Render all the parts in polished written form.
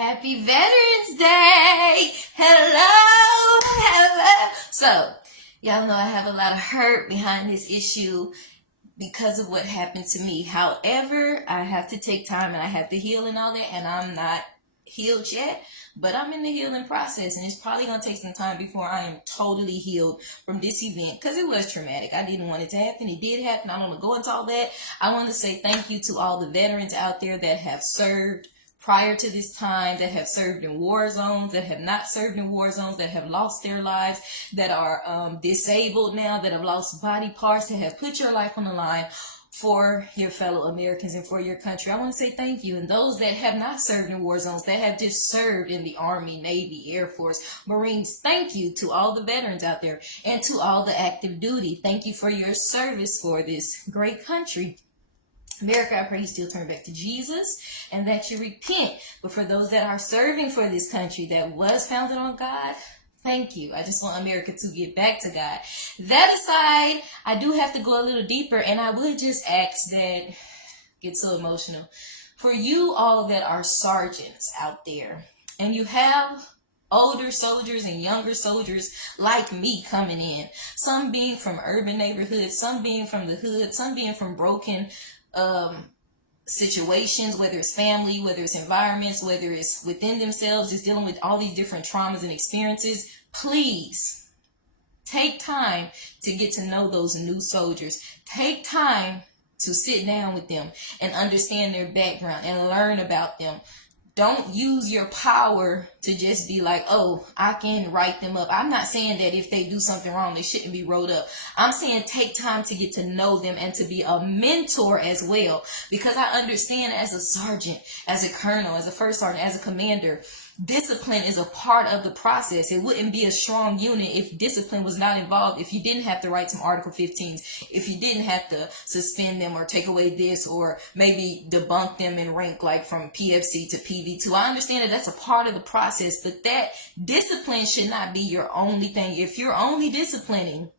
Happy Veterans Day! Hello! So, y'all know I have a lot of hurt behind this issue because of what happened to me. However, I have to take time and I have to heal and all that, and I'm not healed yet, but I'm in the healing process, and it's probably going to take some time before I am totally healed from this event because it was traumatic. I didn't want it to happen. It did happen. I don't want to go into all that. I want to say thank you to all the veterans out there that have served prior to this time, that have served in war zones, that have not served in war zones, that have lost their lives, that are disabled now, that have lost body parts, that have put your life on the line for your fellow Americans and for your country. I want to say thank you. And those that have not served in war zones, that have just served in the Army, Navy, Air Force, Marines, thank you to all the veterans out there and to all the active duty. Thank you for your service for this great country. America, I pray you still turn back to Jesus and that you repent. But for those that are serving for this country that was founded on God, thank you. I just want America to get back to God. That aside, I do have to go a little deeper, and I would just ask that, get so emotional, for you all that are sergeants out there, and you have older soldiers and younger soldiers like me coming in, some being from urban neighborhoods, some being from the hood, some being from broken situations, whether it's family, whether it's environments, whether it's within themselves, just dealing with all these different traumas and experiences. Please take time to get to know those new soldiers. Take time to sit down with them and understand their background and learn about them. Don't use your power to just be like, oh, I can write them up. I'm not saying that if they do something wrong, they shouldn't be wrote up. I'm saying take time to get to know them and to be a mentor as well. Because I understand as a sergeant, as a colonel, as a first sergeant, as a commander, discipline is a part of the process. It wouldn't be a strong unit if discipline was not involved, if you didn't have to write some Article 15s, if you didn't have to suspend them or take away this or maybe debunk them in rank like from PFC to PV2. I understand that that's a part of the process, but that discipline should not be your only thing. If you're only disciplining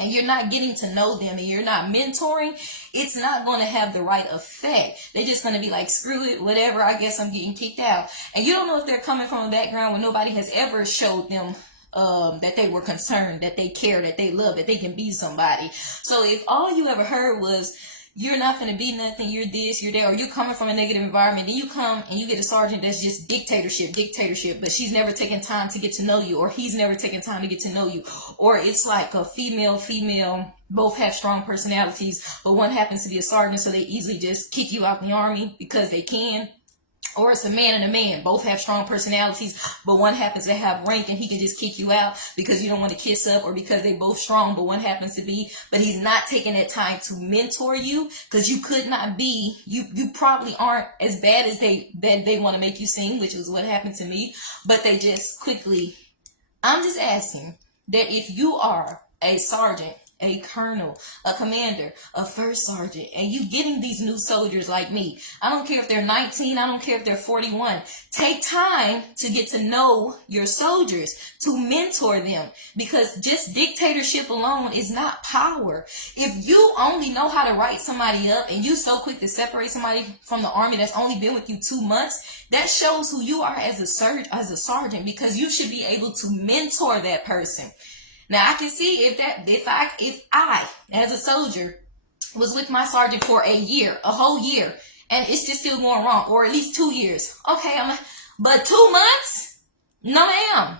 and you're not getting to know them and you're not mentoring, it's not going to have the right effect. They're just going to be like, screw it, whatever, I guess I'm getting kicked out. And you don't know if they're coming from a background where nobody has ever showed them that they were concerned, that they care, that they love, that they can be somebody. So if all you ever heard was, you're not going to be nothing, you're this, you're there, or you're coming from a negative environment, then you come and you get a sergeant that's just dictatorship, but she's never taken time to get to know you, or he's never taken time to get to know you, or it's like a female, both have strong personalities, but one happens to be a sergeant, so they easily just kick you out the Army because they can. Or it's a man and a man, both have strong personalities, but one happens to have rank and he can just kick you out because you don't want to kiss up, or because they both strong, but one happens to be, but he's not taking that time to mentor you, because you could not be, you probably aren't as bad as they want to make you seem, which is what happened to me, but they just quickly, I'm just asking that if you are a sergeant, a colonel, a commander, a first sergeant, and you getting these new soldiers like me, I don't care if they're 19, I don't care if they're 41, take time to get to know your soldiers, to mentor them, because just dictatorship alone is not power. If you only know how to write somebody up and you so quick to separate somebody from the Army that's only been with you 2 months, that shows who you are as a sergeant, because you should be able to mentor that person. Now I can see if I as a soldier was with my sergeant for a whole year, and it's just still going wrong, or at least 2 years. Okay, but 2 months? No ma'am.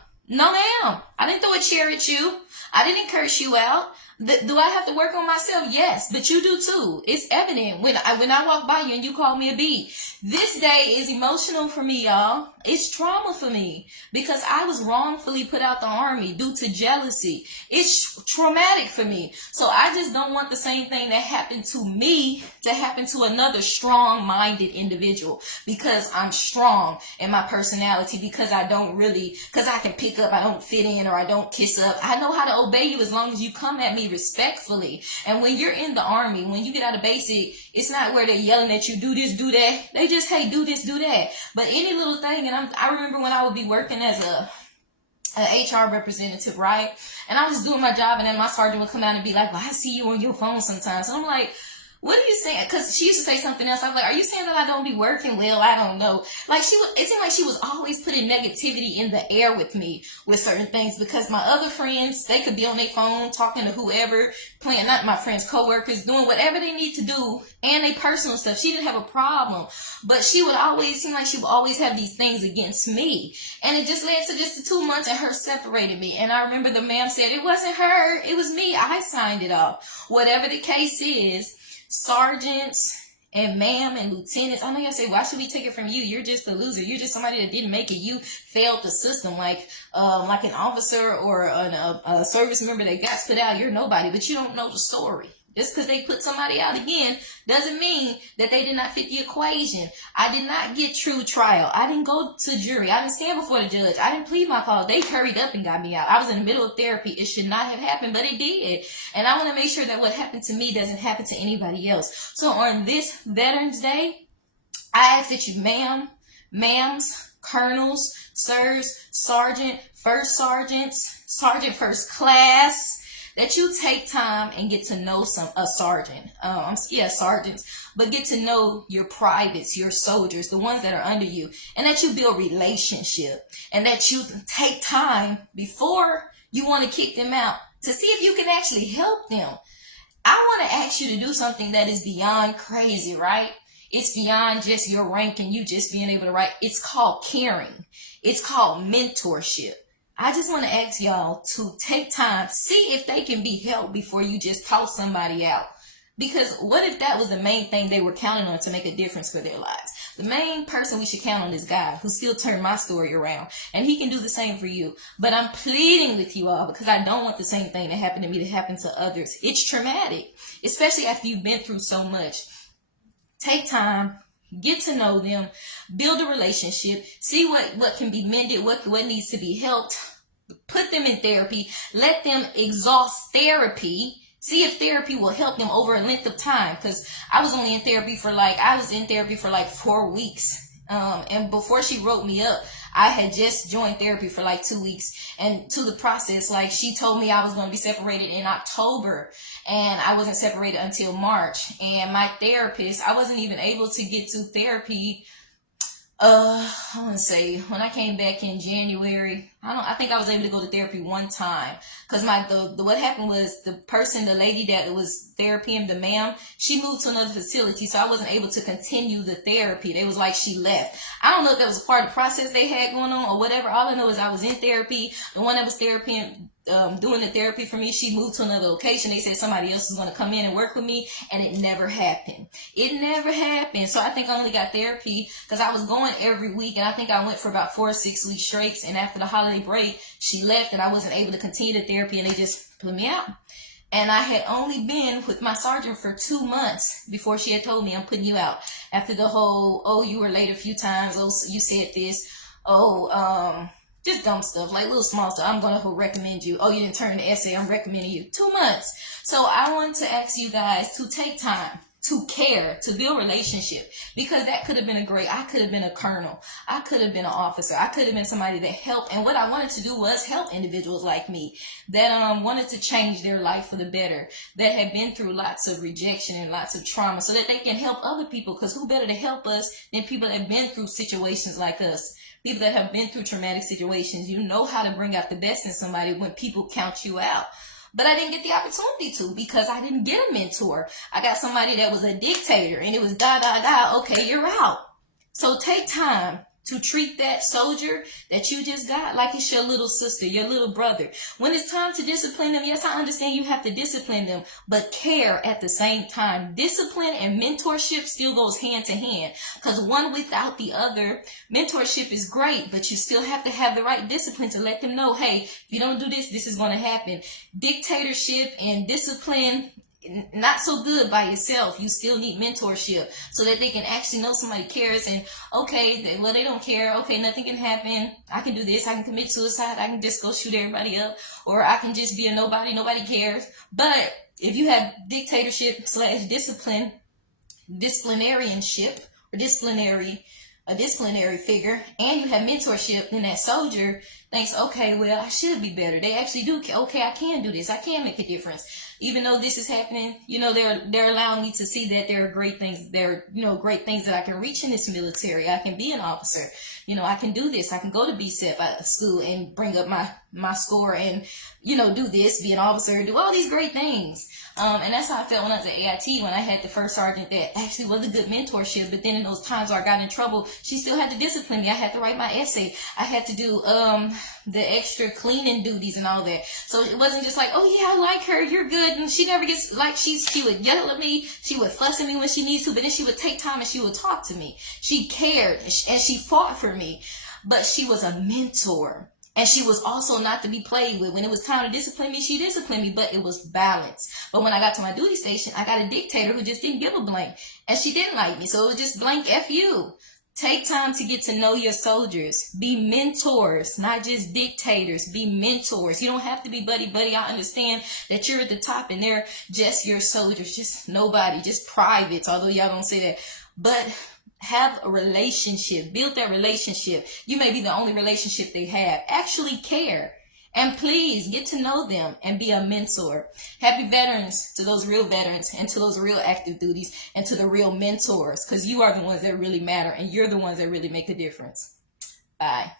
I didn't throw a chair at you. I didn't curse you out. Do I have to work on myself? Yes, but you do too. It's evident when I walk by you and you call me a B. This day is emotional for me, y'all. It's trauma for me because I was wrongfully put out the Army due to jealousy. It's traumatic for me. So I just don't want the same thing that happened to me to happen to another strong-minded individual, because I'm strong in my personality, because I can pick up, I don't fit in, or I don't kiss up. I know how to obey you as long as you come at me respectfully. And when you're in the Army, when you get out of basic, it's not where they're yelling at you, do this, do that. They just, hey, do this, do that. But any little thing, and I remember when I would be working as an HR representative, right? And I was doing my job, and then my sergeant would come out and be like, well, I see you on your phone sometimes. And I'm like, What are you saying? Because she used to say something else. I was like, are you saying that I don't be working well? I don't know. Like it seemed like she was always putting negativity in the air with me with certain things, because my other friends, they could be on their phone talking to whoever, playing, not my friends, coworkers, doing whatever they need to do, and their personal stuff. She didn't have a problem, but she would always seem like she would always have these things against me. And it just led to just the 2 months and her separated me. And I remember the ma'am said, it wasn't her, it was me. I signed it off. Whatever the case is, sergeants and ma'am and lieutenants, I know y'all say, why should we take it from you? You're just a loser. You're just somebody that didn't make it. You failed the system, like an officer or a service member that got put out. You're nobody, but you don't know the story. Just because they put somebody out again doesn't mean that they did not fit the equation. I did not get true trial. I didn't go to jury. I didn't stand before the judge. I didn't plead my cause. They hurried up and got me out. I was in the middle of therapy. It should not have happened, but it did. And I want to make sure that what happened to me doesn't happen to anybody else. So on this Veterans Day, I ask that you, ma'ams, colonels, sirs, sergeant, first sergeants, sergeant first class, that you take time and get to know sergeants, but get to know your privates, your soldiers, the ones that are under you, and that you build relationship, and that you take time before you want to kick them out to see if you can actually help them. I want to ask you to do something that is beyond crazy, right? It's beyond just your rank and you just being able to write. It's called caring. It's called mentorship. I just want to ask y'all to take time, see if they can be helped before you just toss somebody out. Because what if that was the main thing they were counting on to make a difference for their lives? The main person we should count on is God, who still turned my story around. And he can do the same for you. But I'm pleading with you all because I don't want the same thing that happened to me to happen to others. It's traumatic, especially after you've been through so much. Take time. Get to know them, build a relationship, see what can be mended, what needs to be helped, put them in therapy, let them exhaust therapy, see if therapy will help them over a length of time, because I was in therapy for like 4 weeks, and before she wrote me up, I had just joined therapy for like 2 weeks, and to the process, like she told me I was going to be separated in October, and I wasn't separated until March. And my therapist, I wasn't even able to get to therapy. I want to say when I came back in January, I think I was able to go to therapy one time, because what happened was the lady that was therapying, the ma'am, she moved to another facility, so I wasn't able to continue the therapy. They was like she left. I don't know if that was a part of the process they had going on or whatever. All I know is I was in therapy. The one that was therapying, doing the therapy for me, she moved to another location. They said somebody else was going to come in and work with me, and it never happened. So I think I only got therapy because I was going every week, and I think I went for about 4 or 6 weeks straight. And after the holiday break, she left, and I wasn't able to continue the therapy, and they just put me out. And I had only been with my sergeant for 2 months before she had told me, I'm putting you out. After the whole, oh, you were late a few times, oh, you said this, just dumb stuff, like little small stuff. I'm going to recommend you. Oh, you didn't turn the essay. I'm recommending you. 2 months. So I want to ask you guys to take time to care, to build relationship, because that could have been I could have been a colonel. I could have been an officer. I could have been somebody that helped. And what I wanted to do was help individuals like me that wanted to change their life for the better, that had been through lots of rejection and lots of trauma, so that they can help other people. Because who better to help us than people that have been through situations like us? People that have been through traumatic situations. You know how to bring out the best in somebody when people count you out. But I didn't get the opportunity to, because I didn't get a mentor. I got somebody that was a dictator, and it was okay, you're out. So take time to treat that soldier that you just got like it's your little sister, your little brother. When it's time to discipline them, yes, I understand you have to discipline them, but care at the same time. Discipline and mentorship still goes hand to hand, because one without the other. Mentorship is great, but you still have to have the right discipline to let them know, hey, if you don't do this, this is going to happen. Dictatorship and discipline, not so good by yourself. You still need mentorship so that they can actually know somebody cares, and okay, they don't care. Okay, nothing can happen. I can do this. I can commit suicide. I can just go shoot everybody up, or I can just be a nobody. Nobody cares. But if you have dictatorship / disciplinarianship, or a disciplinary figure, and you have mentorship, then that soldier thinks, okay, well, I should be better. They actually do. Okay, I can do this. I can make a difference. Even though this is happening, they're allowing me to see that there are great things. There are, great things that I can reach in this military. I can be an officer. I can do this. I can go to BSEP school and bring up my score and, do this, be an officer, do all these great things. And that's how I felt when I was at AIT, when I had the first sergeant that actually was a good mentorship. But then in those times where I got in trouble, she still had to discipline me. I had to write my essay. I had to do the extra cleaning duties and all that. So it wasn't just like, oh yeah, I like her, you're good. And she never gets, like, she would yell at me. She would fuss at me when she needs to, but then she would take time and she would talk to me. She cared and she fought for me. But she was a mentor. And she was also not to be played with. When it was time to discipline me, she disciplined me, but it was balanced. But when I got to my duty station, I got a dictator who just didn't give a blank. And she didn't like me, so it was just blank F you. Take time to get to know your soldiers. Be mentors, not just dictators. Be mentors. You don't have to be buddy-buddy. I understand that you're at the top and they're just your soldiers, just nobody, just privates, although y'all don't say that. But have a relationship. Build that relationship. You may be the only relationship they have. Actually care. And please get to know them and be a mentor. Happy veterans to those real veterans and to those real active duties and to the real mentors, because you are the ones that really matter and you're the ones that really make a difference. Bye.